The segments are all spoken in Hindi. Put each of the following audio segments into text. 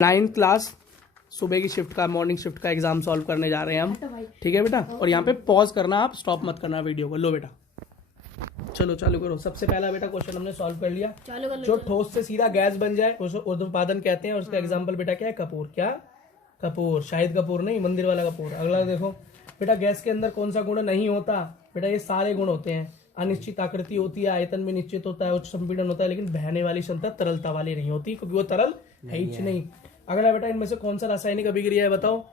9th क्लास सुबह की शिफ्ट का, मॉर्निंग शिफ्ट का एग्जाम सॉल्व करने जा रहे हैं हम। ठीक है बेटा, और यहाँ पे पॉज करना, आप स्टॉप मत करना वीडियो को। लो बेटा, चलो चालू करो। सबसे पहला बेटा क्वेश्चन हमने सॉल्व कर लिया। जो ठोस से सीधा गैस बन जाए उसे ऊर्ध्वपातन कहते हैं, और उसका एग्जाम्पल बेटा क्या है? कपूर। क्या? कपूर। शाहिद कपूर नहीं, मंदिर वाला कपूर। अगला देखो बेटा, गैस के अंदर कौन सा गुण नहीं होता? बेटा ये सारे गुण होते हैं। अनिश्चित आकृति होती है, आयतन में निश्चित होता है, उच्च संपीड़न होता है, लेकिन बहने वाली क्षमता तरलता वाली नहीं होती, क्योंकि वो तरल है ही नहीं। अगला बेटा, इनमें से कौन सा रासायनिक अभिक्रिया है बताओ?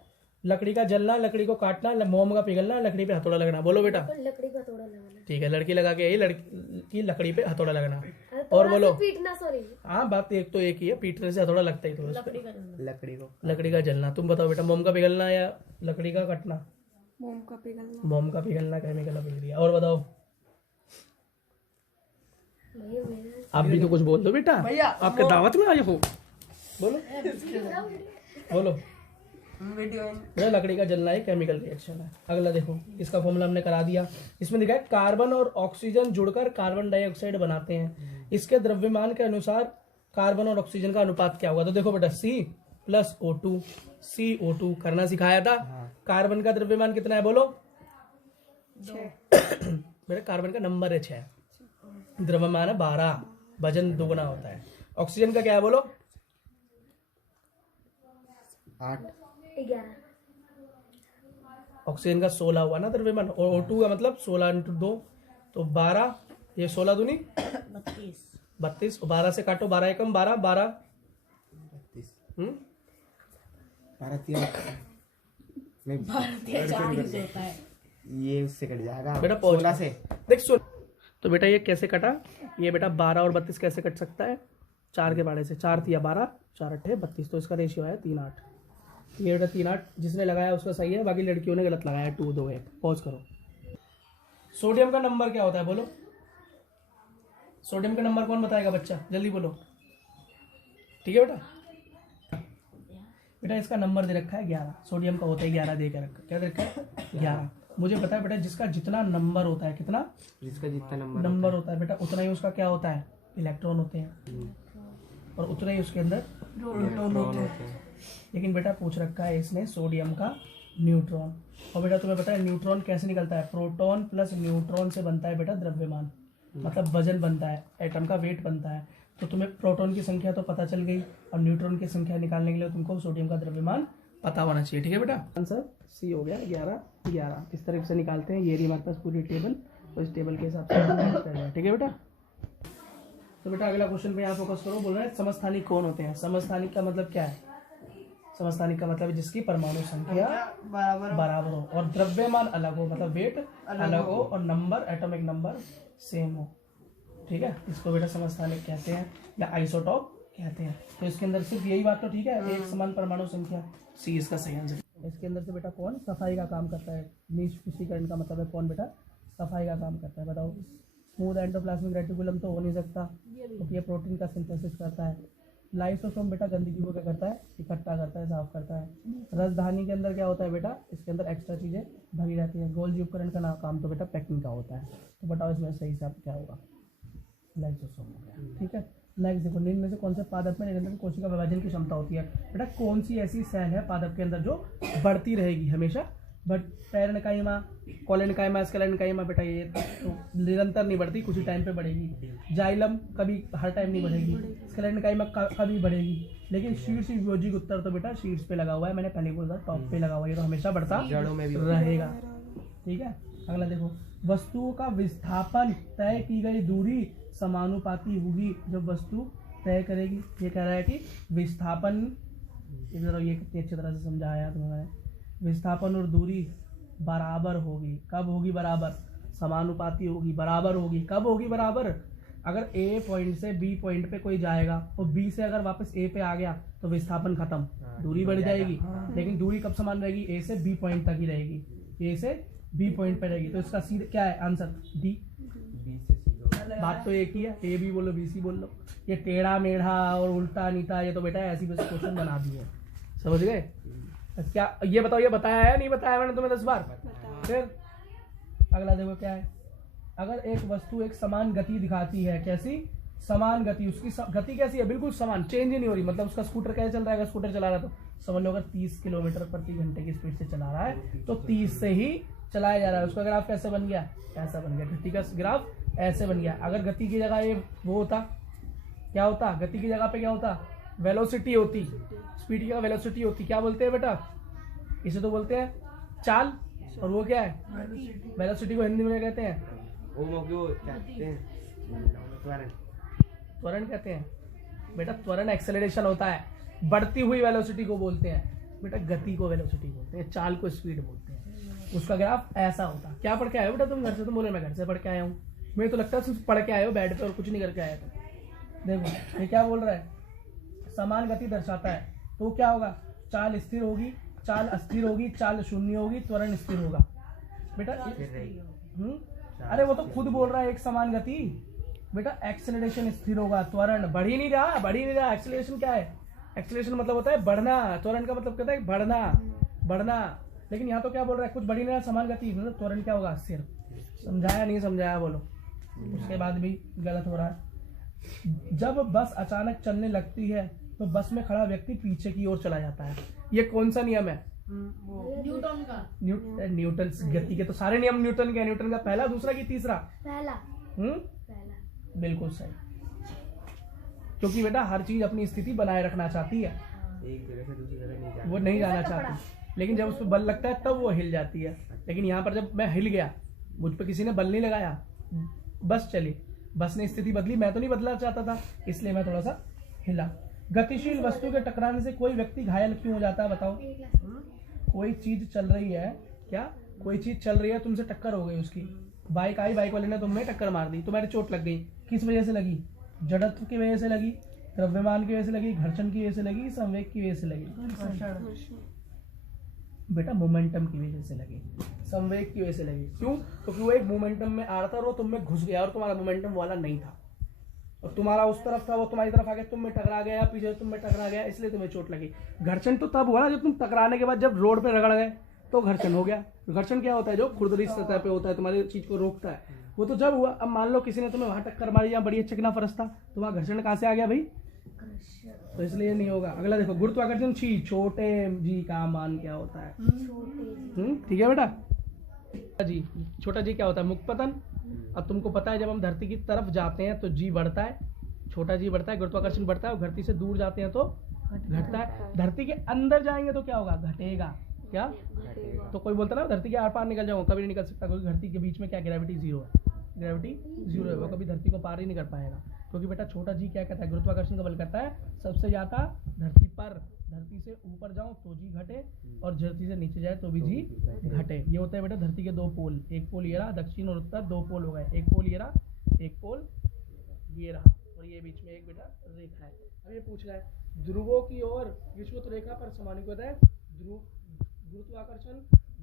लकड़ी का जलना, लकड़ी को काटना, मोम का पिघलना, लकड़ी पे हथौड़ा लगना। बोलो बेटा। लकड़ी पे हथौड़ा लगना। ठीक है, लड़की लगा के यही लड़की लकड़ी पे हथौड़ा लगना। और बोलो। पीटना, सॉरी। हाँ, बात एक तो एक ही है, पीटने से हथौड़ा लगता ही तो लकड़ी का जलना। तुम बताओ बेटा, मोम का पिघलना या लकड़ी का कटना? मोम का पिघलना। मोम का पिघलना केमिकल अभिक्रिया। और बताओ। आप भी तो कुछ बोल दो बेटा, आपके दावत में आए हो। बोलो बोलो। बेटा लकड़ी का जलना एक केमिकल रिएक्शन है। अगला देखो, इसका फॉर्मूला हमने करा दिया। इसमें लिखा है कार्बन और ऑक्सीजन जुड़कर कार्बन डाइऑक्साइड बनाते हैं। इसके द्रव्यमान के अनुसार कार्बन और ऑक्सीजन का अनुपात क्या होगा? तो देखो बेटा, C+O2, CO2 करना सिखाया था। कार्बन का द्रव्यमान कितना है बोलो? 6। बेटा कार्बन का नंबर है 6, द्रव्यमान है 12, वजन दुगना होता है। ऑक्सीजन का क्या है बोलो? 8, 11। ऑक्सीजन का 16 हुआ ना द्रव्यमान, और O2 का मतलब 16 × 2 तो 12। ये 16 दूनी 32। 12 से काटो, 12 एकम 12, 12 ये उससे कट जाएगा बेटा, 16 से देख सुन। तो बेटा ये कैसे कटा? ये बेटा 12 और 32 कैसे कट सकता है? 4 के बाड़े से। 4 तिया 12, 4 8 32, तो इसका रेशियो है 3:8। ये बेटा 3:8 जिसने लगाया उसका सही है, बाकी लड़कियों ने गलत लगाया। 2 2 1। पॉज करो। सोडियम का नंबर क्या होता है बोलो? सोडियम का नंबर कौन बताएगा बच्चा? जल्दी बोलो। ठीक है बेटा, बेटा इसका नंबर दे रखा है 11। सोडियम का होता है 11 दे के रखा। क्या दे रखा है? 11। मुझे पता है बेटा, जिसका जितना नंबर होता है, कितना जिसका जितना नंबर होता है बेटा, उतना ही उसका क्या होता है? इलेक्ट्रॉन होते हैं, और उतना ही उसके अंदर प्रोटॉन होते हैं। लेकिन बेटा पूछ रखा है इसने सोडियम का न्यूट्रॉन। और बेटा तुम्हें पता है न्यूट्रॉन कैसे निकलता है? प्रोटॉन प्लस न्यूट्रॉन से बनता है बेटा द्रव्यमान, मतलब वजन बनता है, एटम का वेट बनता है। तो तुम्हें प्रोटॉन की संख्या तो पता चल गई, और न्यूट्रॉन की संख्या निकालने के लिए तुमको सोडियम का द्रव्यमान पता होना चाहिए। ठीक है बेटा, आंसर सी हो गया 11 11। इस तरह से निकालते हैं। ये रही हमारे पास पूरी टेबल, तो इस टेबल के हिसाब से। ठीक है बेटा। तो बेटा अगला क्वेश्चन पे यहाँ फोकस करो। बोल रहे हैं समस्थानिक कौन होते हैं? समस्थानिक का मतलब क्या है? समस्थानिक का मतलब जिसकी परमाणु संख्या बराबर हो और द्रव्यमान अलग हो, मतलब वेट अलग हो और नंबर, एटॉमिक नंबर सेम हो। ठीक है, इसको बेटा समस्थानिक कहते हैं या आइसोटॉप कहते हैं। तो इसके अंदर सिर्फ यही बात तो ठीक है, एक समान परमाणु संख्या। सी इसका सही आंसर। इसके अंदर से बेटा कौन सफाई का काम करता है? निष्क्रियकरण का मतलब है कौन बेटा सफाई का काम करता है? बताओ। स्मूथ एंडोप्लाज्मिक रेटिकुलम तो हो नहीं सकता, क्योंकि ये प्रोटीन का सिंथेसिस करता है। लाइसोसोम बेटा गंदगी को क्या करता है? इकट्ठा करता है, साफ करता है। रसधानी के अंदर क्या होता है बेटा? इसके अंदर एक्स्ट्रा चीजें भरी रहती हैं। गोल्जी उपकरण का काम तो बेटा पैकिंग का होता है। तो बताओ इसमें सही हिसाब क्या होगा? लाइसोसोम हो गया। ठीक है, नेक्स्ट देखो, निम्न में से कौन से पादप में निरंतर कोशिका विभाजन की क्षमता होती है? बेटा कौन सी ऐसी सेल है पादप के अंदर जो बढ़ती रहेगी हमेशा? बट पैरेन्काइमा, कोलेनकाइमा, स्केलेनकाइमा बेटा ये तो निरंतर नहीं बढ़ती, कुछ ही टाइम पे बढ़ेगी। जाइलम कभी हर टाइम नहीं बढ़ेगी, स्केलेनकाइमा कभी बढ़ेगी। लेकिन शीर्ष वियोजिक उत्तर तो बेटा शीर्ष पे लगा हुआ है, मैंने पहले बोला टॉप पे लगा हुआ है, ये तो हमेशा बढ़ता जड़ों में भी रहेगा। ठीक है, अगला देखो, वस्तुओं का विस्थापन तय की गई दूरी समानुपाती होगी जब वस्तु तय करेगी। ये कह रहा है कि विस्थापन, ये कितनी अच्छी तरह से समझाया तुम्हें। विस्थापन और दूरी बराबर होगी। कब होगी बराबर? समानुपाती होगी, बराबर होगी। कब होगी बराबर? अगर ए पॉइंट से बी पॉइंट पे कोई जाएगा और बी से अगर वापस ए पे आ गया तो विस्थापन खत्म, दूरी बढ़ जाएगी। लेकिन दूरी कब समान रहेगी? ए से बी पॉइंट तक ही रहेगी, ए से बी पॉइंट पे रहेगी। तो इसका सीधे क्या है आंसर? डी। बात तो एक ही है, ए बी बोलो बी सी बोल लो। ये टेढ़ा मेढ़ा और उल्टा नीता ये तो बेटा ऐसी बस क्वेश्चन बना दिए, समझ गए? क्या ये बताओ, ये बताया है नहीं बताया मैंने तुम्हें 10 बार? फिर अगला देखो क्या है। अगर एक वस्तु एक समान गति दिखाती है, कैसी? समान गति, उसकी गति कैसी है, बिल्कुल समान, चेंज ही नहीं हो रही। मतलब उसका स्कूटर कैसे चल रहा है, अगर स्कूटर चला रहा है तो समझ लो अगर 30 किलोमीटर प्रति घंटे की स्पीड से चला रहा है तो 30 से ही चलाया जा रहा है। उसका ग्राफ कैसे बन गया, ऐसा बन गया। गति का ग्राफ ऐसे बन गया। अगर गति की जगह ये वो होता, क्या होता, गति की जगह पे क्या होता, वेलोसिटी होती, स्पीड की जगह वेलोसिटी होती, क्या बोलते हैं बेटा, इसे तो बोलते हैं चाल, और वो क्या है, वेलोसिटी को हिंदी में कहते हैं त्वरण कहते हैं बेटा। त्वरण एक्सेलरेशन होता है, बढ़ती हुई वेलोसिटी को बोलते हैं बेटा। गति को वेलोसिटी बोलते हैं, चाल को स्पीड बोलते हैं। उसका ग्राफ ऐसा होता। क्या पढ़ के आए हो बेटा तुम घर से, तुम बोले मैं घर से पढ़ के आया हूँ, मुझे तो लगता है सिर्फ पढ़ के आए हो बेड पे और कुछ नहीं करके आए तुम। देखो ये क्या बोल रहा है, समान गति दर्शाता है तो क्या होगा, चाल स्थिर होगी, चाल अस्थिर होगी, चाल शून्य होगी, त्वरण स्थिर होगा बेटा। अरे वो तो खुद बोल रहा है एक समान गति बेटा। एक्सेलरेशन स्थिर होगा, त्वरण बढ़ ही नहीं रहा, बढ़ ही नहीं रहा। एक्सेलरेशन क्या है, एक्सेलरेशन मतलब होता है बढ़ना, त्वरण का मतलब कहता है बढ़ना, बढ़ना। लेकिन यहाँ तो क्या बोल रहा है, कुछ बढ़ ही नहीं रहा, समान गति, मतलब त्वरण क्या होगा, स्थिर। समझाया नहीं समझाया बोलो, उसके बाद भी गलत हो रहा है। जब बस अचानक चलने लगती है तो बस में खड़ा व्यक्ति पीछे की ओर चला जाता है। ये कौन सा नियम है, न्यूटन का। न्यूटन गति के तो सारे नियम न्यूटन के। न्यूटन का पहला, दूसरा की तीसरा, पहला। पहला बिल्कुल सही। क्योंकि बेटा हर चीज अपनी स्थिति बनाए रखना चाहती है, एक जगह से दूसरी जगह नहीं वो नहीं जाना चाहती। लेकिन जब उस पर बल लगता है तब वो हिल जाती है। लेकिन यहाँ पर जब मैं हिल गया, मुझ पर किसी ने बल नहीं लगाया, बस चली, बस ने स्थिति बदली, मैं तो नहीं बदलना चाहता था, इसलिए मैं थोड़ा सा हिला। गतिशील वस्तु के टकराने से कोई व्यक्ति घायल क्यों हो जाता है, बताओ। कोई चीज चल रही है, क्या कोई चीज चल रही है, तुमसे टक्कर हो गई, उसकी बाइक आई, बाइक वाले ने तुम्हें टक्कर मार दी, तुम्हारी चोट लग गई, किस वजह से लगी, जड़त्व की वजह से लगी, द्रव्यमान की वजह से लगी, घर्षण की वजह से लगी, संवेग की वजह से लगी बेटा, मोमेंटम की वजह से लगी, संवेग की वजह से लगी। क्यों, क्योंकि वो एक मोमेंटम में आ रहा था और वो तुम में घुस गया और तुम्हारा मोमेंटम वाला नहीं था, और तुम्हारा उस तरफ था, वो तुम्हारी तरफ आ गया, तुम में टकरा गया, या पीछे तुम में टकरा गया, इसलिए तुम्हें चोट लगी। घर्षण तो तब हुआ ना जब तुम टकराने के बाद जब रोड पे रगड़ गए तो घर्षण हो गया। घर्षण क्या होता है, जो खुरदरी सतह पे होता है, तुम्हारी चीज को रोकता है, वो तो जब हुआ। अब मान लो किसी ने तुम्हें वहां टक्कर मारी, या बढ़िया चिकना फरस था, तो वहां घर्षण कहाँ से आ गया भाई, तो इसलिए नहीं होगा। अगला देखो, गुरुत्वाकर्षण छी, छोटे जी का मान क्या होता है, ठीक है बेटा जी। छोटा जी क्या होता है, मुक्त पतन। अब तुमको पता है जब हम धरती की तरफ जाते हैं तो जी बढ़ता है, छोटा जी बढ़ता है, गुरुत्वाकर्षण बढ़ता है, और धरती से दूर जाते हैं तो घटता है। धरती के अंदर जाएंगे तो क्या होगा, घटेगा। क्या, तो कोई बोलता ना धरती के आर पार निकल जाऊंगा, कभी नहीं निकल सकता, क्योंकि धरती के बीच में क्या ग्रेविटी जीरो है, ग्रेविटी जीरो है, वो कभी धरती को पार ही नहीं कर पाएगा। क्योंकि बेटा छोटा जी क्या कहता है, गुरुत्वाकर्षण का बल करता है सबसे ज्यादा धरती पर। धरती से ऊपर जाओ तो जी घटे, और धरती से नीचे जाए तो भी जी घटे। ये होता है बेटा धरती के दो पोल, एक पोल ये रहा, दक्षिण और उत्तर दो पोल हो गए, एक पोल ये रहा, एक पोल ये रहा, और ये बीच में एक बेटा रेखा है। अब ये पूछ रहा है ध्रुवों की ओर विषुवत रेखा पर समानुपात है, गुरुत्वाकर्षण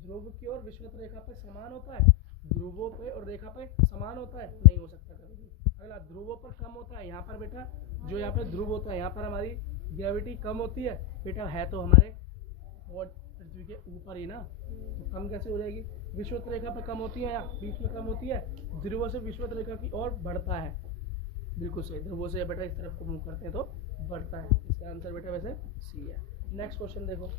ध्रुव की ओर विषुवत रेखा पर समान होता है, ध्रुवों पे और रेखा पे समान होता है, नहीं हो सकता कभी भी। अगला, ध्रुवों पर कम होता है, यहाँ पर बेटा जो यहाँ पे ध्रुव होता है, यहाँ पर हमारी ग्रेविटी कम होती है बेटा, है तो हमारे पृथ्वी के ऊपर ही ना, तो कम कैसे हो जाएगी। विषुवत रेखा पे कम होती है या बीच में कम होती है, ध्रुवों से विषुवत रेखा की ओर बढ़ता है, बिल्कुल सही। ध्रुवों से बेटा इस तरफ को मूव करते हैं तो बढ़ता है। इसका आंसर बेटा वैसे सी है। नेक्स्ट क्वेश्चन देखो,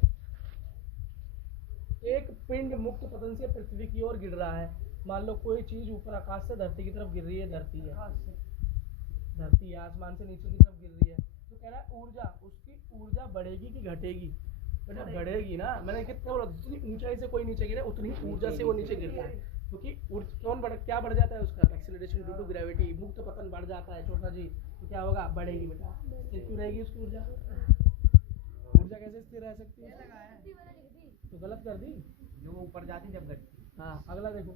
एक पिंड मुक्त पतन से पृथ्वी की ओर गिर रहा है। मान लो कोई चीज ऊपर आकाश से धरती की तरफ गिर रही है, धरती आसमान से नीचे की तरफ गिर रही है, तो कह रहा है ऊर्जा, उसकी ऊर्जा बढ़ेगी कि घटेगी, बेटा बढ़ेगी ना। मैंने कितना बोला, जितनी ऊंचाई से कोई नीचे गिरे उतनी ऊर्जा से वो नीचे गिरता है, क्योंकि कौन बढ़, क्या बढ़ जाता है उसका, एक्सेलरेशन ड्यू टू ग्रेविटी, मुक्त पतन बढ़ जाता है छोटा जी, तो क्या होगा, बढ़ेगी बेटा। स्थिर क्यों रहेगी उसकी ऊर्जा, ऊर्जा कैसे स्थिर रह सकती है, तो गलत कर दी, जो ऊपर जाती जब घटती। हाँ अगला देखो,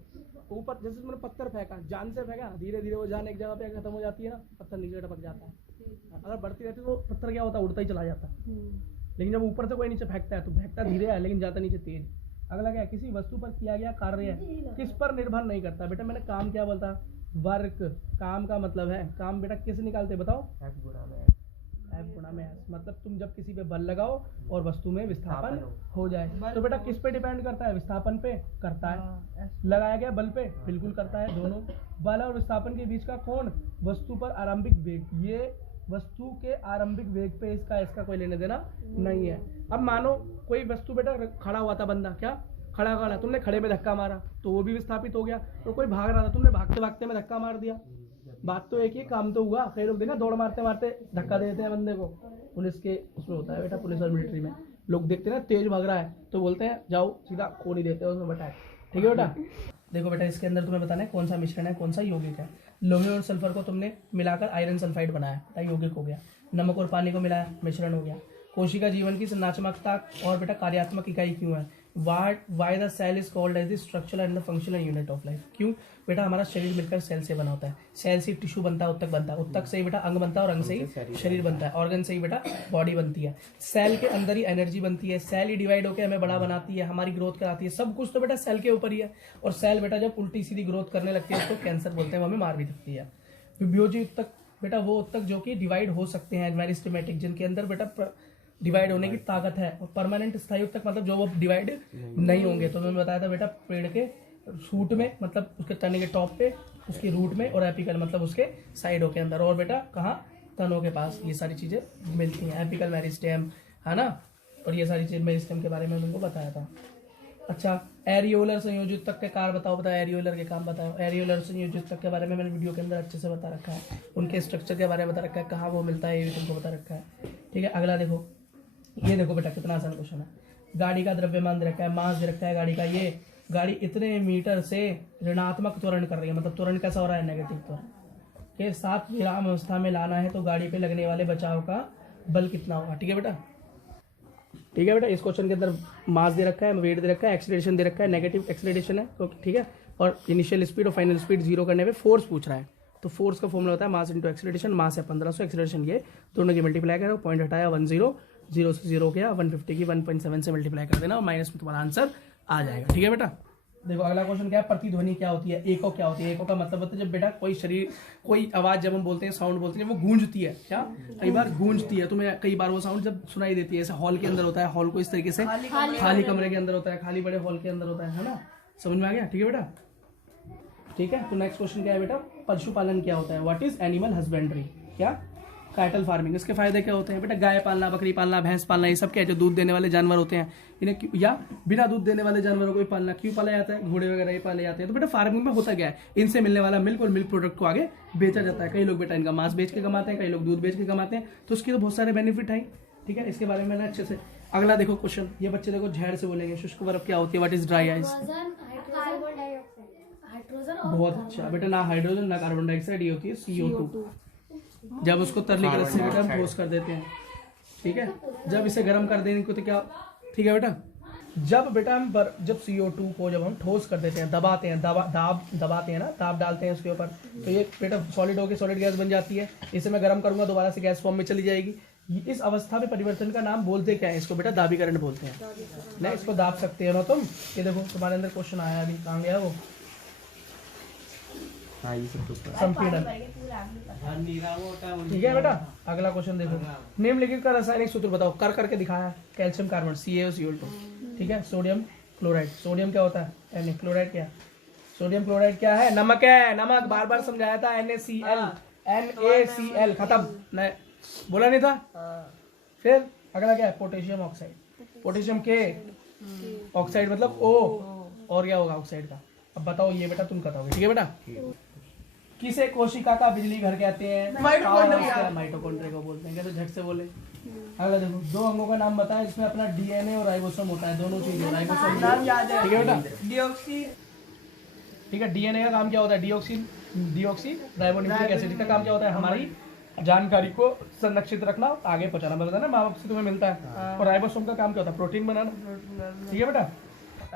ऊपर जैसे तुमने पत्थर फेंका, जान से फेंका, धीरे धीरे वो जान एक जगह पे खत्म हो जाती है ना, पत्थर नीचे टपक जाता है। अगर बढ़ती रहती तो पत्थर क्या होता है, उड़ता ही चला जाता है। लेकिन जब ऊपर से कोई नीचे फेंकता है तो फेंकता धीरे है, लेकिन जाता नीचे तेज। अगला क्या, किसी वस्तु पर किया गया कार्य किस पर निर्भर नहीं करता। बेटा मैंने काम क्या बोलता, वर्क, काम का मतलब है, काम बेटा किस निकालते बताओ, F गुणा में S, मतलब तुम जब किसी पे बल लगाओ और वस्तु में विस्थापन हो जाए। तो बेटा किस पे डिपेंड करता है? विस्थापन पे करता है। लगाया गया बल पे बिल्कुल करता है। दोनों बल और विस्थापन के बीच का कोण वस्तु पर आरंभिक वेग, ये वस्तु के आरंभिक वेग पे इसका कोई लेने देना नहीं है। अब मानो कोई वस्तु बेटा खड़ा हुआ था, बंदा क्या खड़ा, तुमने खड़े में धक्का मारा तो वो भी विस्थापित हो गया। और कोई भाग रहा था, तुमने भागते भागते में धक्का मार दिया, बात तो एक ही, काम तो हुआ। कई लोग देखना दौड़ मारते मारते धक्का दे देते हैं बंदे को। पुलिस के उसमें होता है बेटा, पुलिस और मिलिट्री में लोग देखते हैं ना तेज भाग रहा है तो बोलते हैं जाओ सीधा खोली देते हैं उसमें बटाए। ठीक है बेटा, देखो बेटा इसके अंदर तुम्हें बताना है कौन सा मिश्रण है, कौन सा यौगिक है। लोहे और सल्फर को तुमने मिलाकर आयरन सल्फाइड बनाया, बेटा यौगिक हो गया। नमक और पानी को मिलाया, मिश्रण हो गया। कोशिका जीवन की संरचनात्मकता और बेटा कार्यात्मक इकाई क्यों है? Why the cell is called as the structural and the functional unit of life. क्यों बेटा? हमारा शरीर मिलकर सेल से बना होता है। सेल से टिश्यू बनता है, उत्तक बनता है, उत्तक से ही बेटा अंग बनता है और अंग से ही शरीर बनता है, ऑर्गन से ही बेटा बॉडी बनती है। सेल के अंदर ही एनर्जी बनती है, सेल ही डिवाइड होकर हमें बड़ा बनाती है, हमारी ग्रोथ कराती है। सब कुछ तो बेटा सेल के ऊपर ही है। और सेल बेटा जब उल्टी सीधी ग्रोथ करने लगती है उसको कैंसर बोलते हैं, वो हमें मार भी सकती है। विभाज्य उत्तक बेटा वो उत्तक जो कि डिवाइड हो सकते हैं, मेरिस्टेमेटिक, जिनके अंदर बेटा डिवाइड होने की ताकत है। और परमानेंट स्थायी उत्तक मतलब जो वो डिवाइड नहीं होंगे। तो मैंने बताया था बेटा पेड़ के सूट में, मतलब उसके तने के टॉप पे, उसके रूट में, और एपिकल मतलब उसके साइडों के अंदर, और बेटा कहाँ? तनों के पास ये सारी चीजें मिलती हैं। एपिकल मेरिस्टेम है ना, और ये सारी चीज मेरिस्टेम के बारे में तुमको बताया था। अच्छा, एरियोलर संयोजित तक के कार्य बताओ, एरियोलर के काम बताओ। एरियोलर संयोजित तक के बारे में मैंने वीडियो के अंदर अच्छे से बता रखा है, उनके स्ट्रक्चर के बारे में बता रखा है, कहाँ वो मिलता है ये भी तुमको बता रखा है। ठीक है, अगला देखो, ये देखो बेटा कितना आसान क्वेश्चन है। गाड़ी का द्रव्यमान दे रखा है, मास दे रखा है गाड़ी का। ये गाड़ी इतने मीटर से ऋणात्मक त्वरण कर रही है, मतलब त्वरण कैसा हो रहा है? नेगेटिव त्वरण के साथ विराम अवस्था में लाना है तो गाड़ी पे लगने वाले बचाव का बल कितना होगा? ठीक है बेटा, ठीक है बेटा। इस क्वेश्चन के अंदर मास दे रखा है, वेट दे रखा है, एक्सीलरेशन दे रखा है, नेगेटिव एक्सीलरेशन है तो ठीक है, और इनिशियल स्पीड और फाइनल स्पीड जीरो करने पे फोर्स पूछ रहा है। तो फोर्स का फॉर्मूला होता है मास इंटू एक्सीलरेशन। मास है 1500, एक्सीलरेशन ये दोनों की मल्टीप्लाई करो, पॉइंट हटाया 10, 0 से 0 गया, 150 की 1.7 से मल्टीप्लाई कर देना और माइनस में तुम्हारा आंसर आ जाएगा। ठीक है बेटा, देखो अगला क्वेश्चन क्या है? प्रतिध्वनि क्या होती है? एको क्या होती है? एको का मतलब होता है जब बेटा कोई आवाज, जब हम बोलते हैं साउंड बोलते हैं, जब वो गूंजती है, क्या कई बार गूंजती है, तुम्हें कई बार वो साउंड जब सुनाई देती है, जैसे हॉल के अंदर होता है, हॉल को इस तरीके से खाली कमरे के अंदर होता है, खाली बड़े हॉल के अंदर होता है ना, समझ में आ गया? ठीक है बेटा, ठीक है। तो नेक्स्ट क्वेश्चन क्या है बेटा? पशुपालन क्या होता है? What is animal husbandry? क्या? Cattle farming. इसके फायदे क्या होते हैं बेटा? गाय पालना, बकरी पालना, भैंस पालना, ये सब क्या है? जो दूध देने वाले जानवर होते हैं इन्हें, या बिना दूध देने वाले जानवरों को पालना। क्यों पाला जाता है? घोड़े वगैरह ही पाले जाते हैं। तो बेटा फार्मिंग में होता क्या है? इनसे मिलने वाला मिल्क और मिल्क प्रोडक्ट को आगे बेचा जाता है। कई लोग बेटा इनका मांस बेच के कमाते हैं, कई लोग दूध बेच के कमाते हैं, तो उसके तो बहुत सारे बेनिफिट है। ठीक है, इसके बारे में ना अच्छे से। अगला देखो क्वेश्चन, ये बच्चे देखो झेड़ से बोलेंगे। शुष्क बर्फ क्या होती है? What is dry ice? Carbon dioxide, hydrogen. बहुत अच्छा बेटा, ना हाइड्रोजन ना कार्बन डाइऑक्साइड, ये होती है CO2। जब उसको तरली कलश से बेटा ठोस कर देते हैं, ठीक है, जब इसे गर्म कर देने को तो क्या, ठीक है बेटा, जब बेटा हम जब CO2 को जब हम ठोस कर देते हैं, दबाते हैं, दबाते हैं ना, दाब डालते हैं उसके ऊपर, तो ये बेटा सॉलिड होकर सॉलिड गैस बन जाती है। इसे मैं गर्म करूंगा दोबारा से गैस फॉर्म में चली जाएगी। इस अवस्था में परिवर्तन का नाम बोलते क्या है? इसको बेटा दाबीकरण बोलते हैं ना, इसको दाब सकते हो ना तुम। ये देखो तुम्हारे अंदर क्वेश्चन आया अभी, कहाँ गया वो? संपीड़न। ठीक है बेटा, अगला क्वेश्चन देखो, निम्नलिखित का रासायनिक सूत्र बताओ। कर करके दिखाया, कैल्शियम कार्बन CaCO2। ठीक है, सोडियम क्लोराइड। सोडियम क्या होता है? Na। क्लोराइड क्या? सोडियम क्लोराइड क्या है? नमक है, नमक। बार बार समझाया था, NaCl खत्म, नहीं बोला नहीं था। फिर अगला क्या है? Potassium oxide. पोटेशियम के ऑक्साइड मतलब O, और क्या होगा ऑक्साइड का? अब बताओ ये बेटा तुम बताओगे। ठीक है बेटा, किसे कोशिका का बिजली घर कहते हैं? माइटोकॉन्ड्रिया को बोलते हैं। कैसे झट से बोले? अगला देखो, दो अंगों का नाम बताएं इसमें अपना DNA और राइबोसोम होता है, दोनों चीजें राइबोसोम नाम याद है। ठीक है बेटा, डीऑक्सी। ठीक है, DNA का काम क्या होता है? डीऑक्सी राइबोन्यूक्लिक एसिड का काम क्या होता है? हमारी जानकारी को संरक्षित रखना, आगे पहुंचाना। बताया ना, माँ बाप से तुम्हें मिलता है। और राइबोसोम का काम क्या होता है? प्रोटीन बनाना। ठीक है बेटा,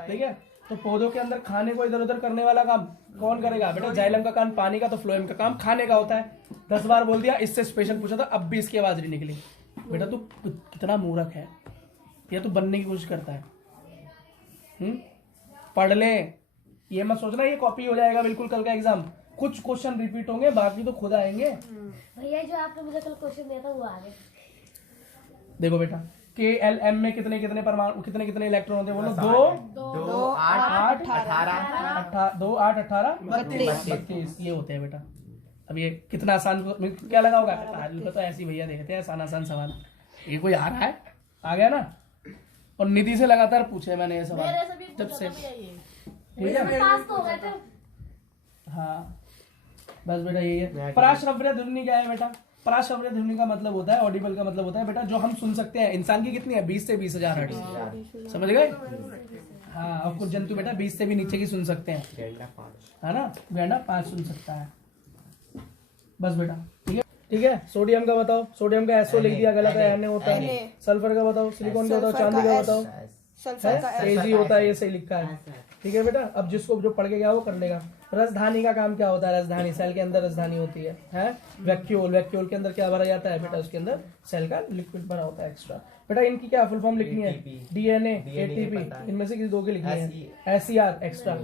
ठीक है। तो पौधों के अंदर खाने को इधर उधर करने वाला काम कौन करेगा बेटा? जाइलम का काम पानी का, तो फ्लोएम का काम खाने का होता है। 10 बार बोल दिया, इससे स्पेशल पूछा था, अब भी इसकी आवाज नहीं निकली। बेटा तू कितना मूर्ख है, या तू बनने की कोशिश करता है? पढ़ ले, ये मत सोचना ये कॉपी हो जाएगा बिल्कुल कल का एग्जाम। कुछ क्वेश्चन रिपीट होंगे, बाकी तो खुद आएंगे। भैया जो आपने मुझे कल क्वेश्चन दिया था वो आ गए। देखो बेटा के एल एम में कितने कितने परमाणु कितने कितने इलेक्ट्रॉन होते हैं बोलो? 2 8 18 2 8 18 32 ये होते हैं बेटा। अब ये कितना आसान क्या लगा होगा? आज तो ऐसे ही भैया देखते हैं आसान आसान सवाल। ये कोई आ रहा है, आ गया ना। और निधि से लगातार पूछे मैंने ये सवाल जब से, ठीक है? पास तो हो गए थे। हाँ बस बेटा यही है। पराश्रव्य ध्वनि क्या है बेटा? पराश्रव्य ध्वनि का मतलब होता है, ऑडिबल का मतलब होता है बेटा जो हम सुन सकते हैं। इंसान की कितनी है? 20 से 20,000 हर्ट्ज, समझ गए? हाँ, और कुछ जंतु बेटा 20 से भी नीचे की सुन सकते हैं, है ना? गैंडा 5 सुन सकता है। बस बेटा ठीक है, ठीक है। सोडियम का बताओ? सोडियम का एसओ लिख दिया, गलत है, Na होता है। सल्फर का बताओ? सिलिकॉन का बताओ? चांदी का बताओ? Ag होता है, ये सही लिखा है, ठीक है बेटा। अब जिसको जो पढ़ के गया वो कर लेगा। राजधानी का काम क्या होता है? राजधानी, सेल के अंदर राजधानी होती है? वैक्यूल, वैक्यूल के अंदर क्या भरा जाता है बेटा? उसके अंदर सेल का लिक्विड भरा होता है एक्स्ट्रा। बेटा इनकी क्या फुल फॉर्म लिखनी है? डीएनए, एटीपी, इनमें से किसी दो की लिखनी है। एसईआर एक्स्ट्रा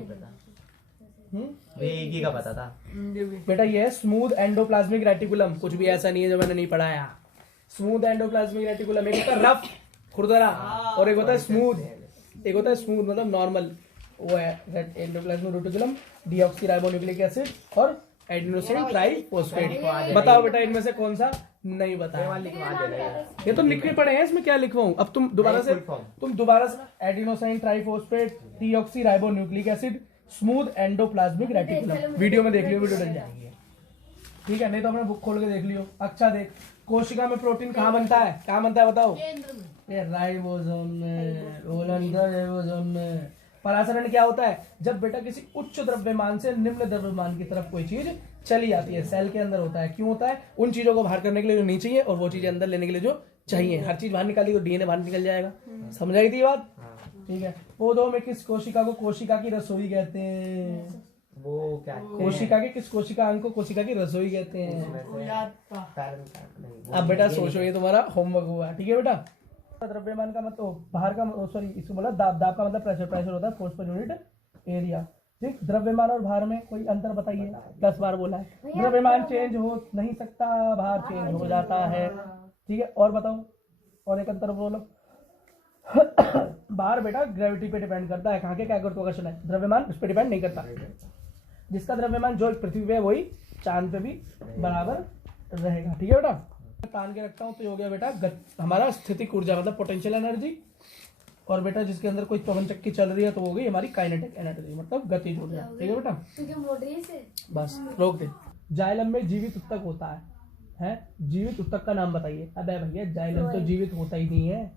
का पता था बेटा। ये है स्मूथ एंडोप्लाज्मिक रेटिकुलम। कुछ भी ऐसा नहीं है जो मैंने नहीं पढ़ाया। स्मूथ एंडोप्लाज्मिक रेटिकुलम, एक होता है रफ खुरदरा और एक होता है स्मूथ। एक होता है स्मूथ मतलब नॉर्मल, वो है एंडोप्लाज्मिक रेटिकुलम, डीऑक्सीराइबोन्यूक्लिक एसिड और एडेनोसिन ट्राइफॉस्फेट। बताओ बेटा इनमें से कौन सा? नहीं बताया। ये तो लिखने पड़े हैं, इसमें क्या लिखवाऊं? अब तुम दोबारा से adenosine triphosphate, deoxyribonucleic acid, smooth endoplasmic reticulum video में देख लियो, वीडियो डल जाएगी, ठीक है? नहीं तो अपने बुक खोल के देख लियो। अच्छा देख, कोशिका में प्रोटीन कहाँ बनता है? कहाँ बनता है बताओ? ये राइबोसोम में, राइबोसोम में। परासरण क्या होता है? जब बेटा किसी उच्च द्रव्यमान से निम्न द्रव्यमान की तरफ कोई चीज चली जाती है, सेल के अंदर होता है। क्यों होता है? उन चीजों को बाहर करने के लिए जो नहीं चाहिए और वो चीजें अंदर लेने के लिए जो चाहिए। हर चीज बाहर निकाली तो डीएनए बाहर निकल जाएगा। समझ आई थी बात? ठीक है। पौधों में किस कोशिका को कोशिका की रसोई कहते हैं? वो क्या? कोशिका के किस कोशिका अंग को कोशिका की रसोई कहते हैं? अब बेटा सोचो, ये तुम्हारा होमवर्क हुआ, ठीक है बेटा? द्रव्यमान का मतलब बाहर का, सॉरी इसको बोला दाब, दाब का मतलब प्रेशर, प्रेशर होता है फोर्स पर यूनिट एरिया, ठीक। द्रव्यमान और भार में कोई अंतर बताइए? 10 बार बोला है। द्रव्यमान चेंज हो नहीं सकता, भार चेंज हो जाता है, ठीक है। और बताओ, और एक अंतर बोलो। भार बेटा ग्रेविटी पे डिपेंड करता है, कहाँ के क्या गुरुत्वाकर्षण है। द्रव्यमान उस पर डिपेंड नहीं करता। जिसका द्रव्यमान जो पृथ्वी पे वही चांद पे भी बराबर रहेगा, ठीक है बेटा। तान के रखता हूँ तो हो गया बेटा हमारा स्थितिक ऊर्जा मतलब पोटेंशियल एनर्जी। और बेटा जिसके अंदर कोई पवन चक्की चल रही है तो वो गई हमारी काइनेटिक एनर्जी मतलब गतिज ऊर्जा, ठीक है बेटा। बस रोक दे। जाइलम में जीवित उत्तक होता है? जीवित उत्तक का नाम बताइए। अबे भैया जाइलम तो जीवित होता ही नहीं है।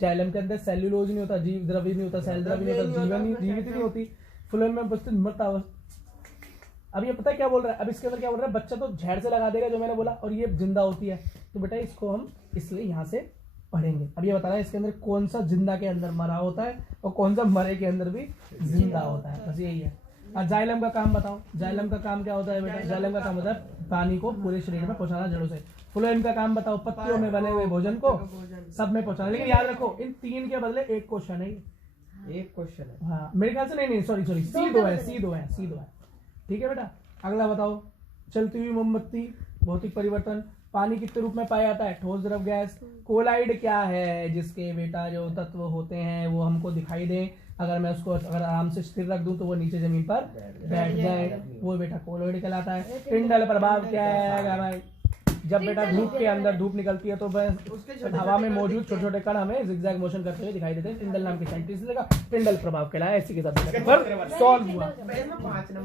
जाइलम के अंदर सेल्यूलोज नहीं होता, जीव द्रव्य नहीं होता, सेल द्रव्य नहीं होता, जीवन जीवित नहीं होती। फ्लोएम में उपस्थित मृत। अब ये पता है क्या बोल रहा है? अब इसके अंदर क्या बोल रहा है? बच्चा तो झेड़ से लगा देगा जो मैंने बोला, और ये जिंदा होती है। तो बेटा इसको हम इसलिए यहाँ से पढ़ेंगे। अब ये बता रहा है इसके अंदर कौन सा जिंदा के अंदर मरा होता है और कौन सा मरे के अंदर भी जिंदा होता है, बस यही है। और जाइलम का काम बताओ। जाइलम का काम क्या होता है बेटा? जाइलम का काम होता है पानी को पूरे शरीर में पहुंचाना जड़ों से। फ्लोएम का काम बताओ? पत्तियों में बने हुए भोजन को सब में पहुंचाना। लेकिन याद रखो इन 3 के बदले एक क्वेश्चन है, एक क्वेश्चन है। हाँ मेरे ख्याल से नहीं सॉरी C2 है, ठीक है बेटा। अगला बताओ, चलती हुई मोमबत्ती, भौतिक परिवर्तन, पानी कितने रूप में पाया जाता है? ठोस, द्रव, गैस। कोलाइड क्या है? जिसके बेटा जो तत्व होते हैं वो हमको दिखाई दें, अगर मैं उसको अगर आराम से स्थिर रख दूं तो वो नीचे जमीन पर बैठ जाए, वो बेटा कोलाइड कहलाता है। पिंडल प्रभाव क्या है? जब बेटा धूप के अंदर धूप निकलती है तो हवा में मौजूद छोटे छोटे कण हमें जिगजैग मोशन करते हुए दिखाई देते हैं। पिंडल नाम के साइंटिस्ट ने कहा पिंडल प्रभाव कहलाया। इसी के साथ सॉल्व हुआ।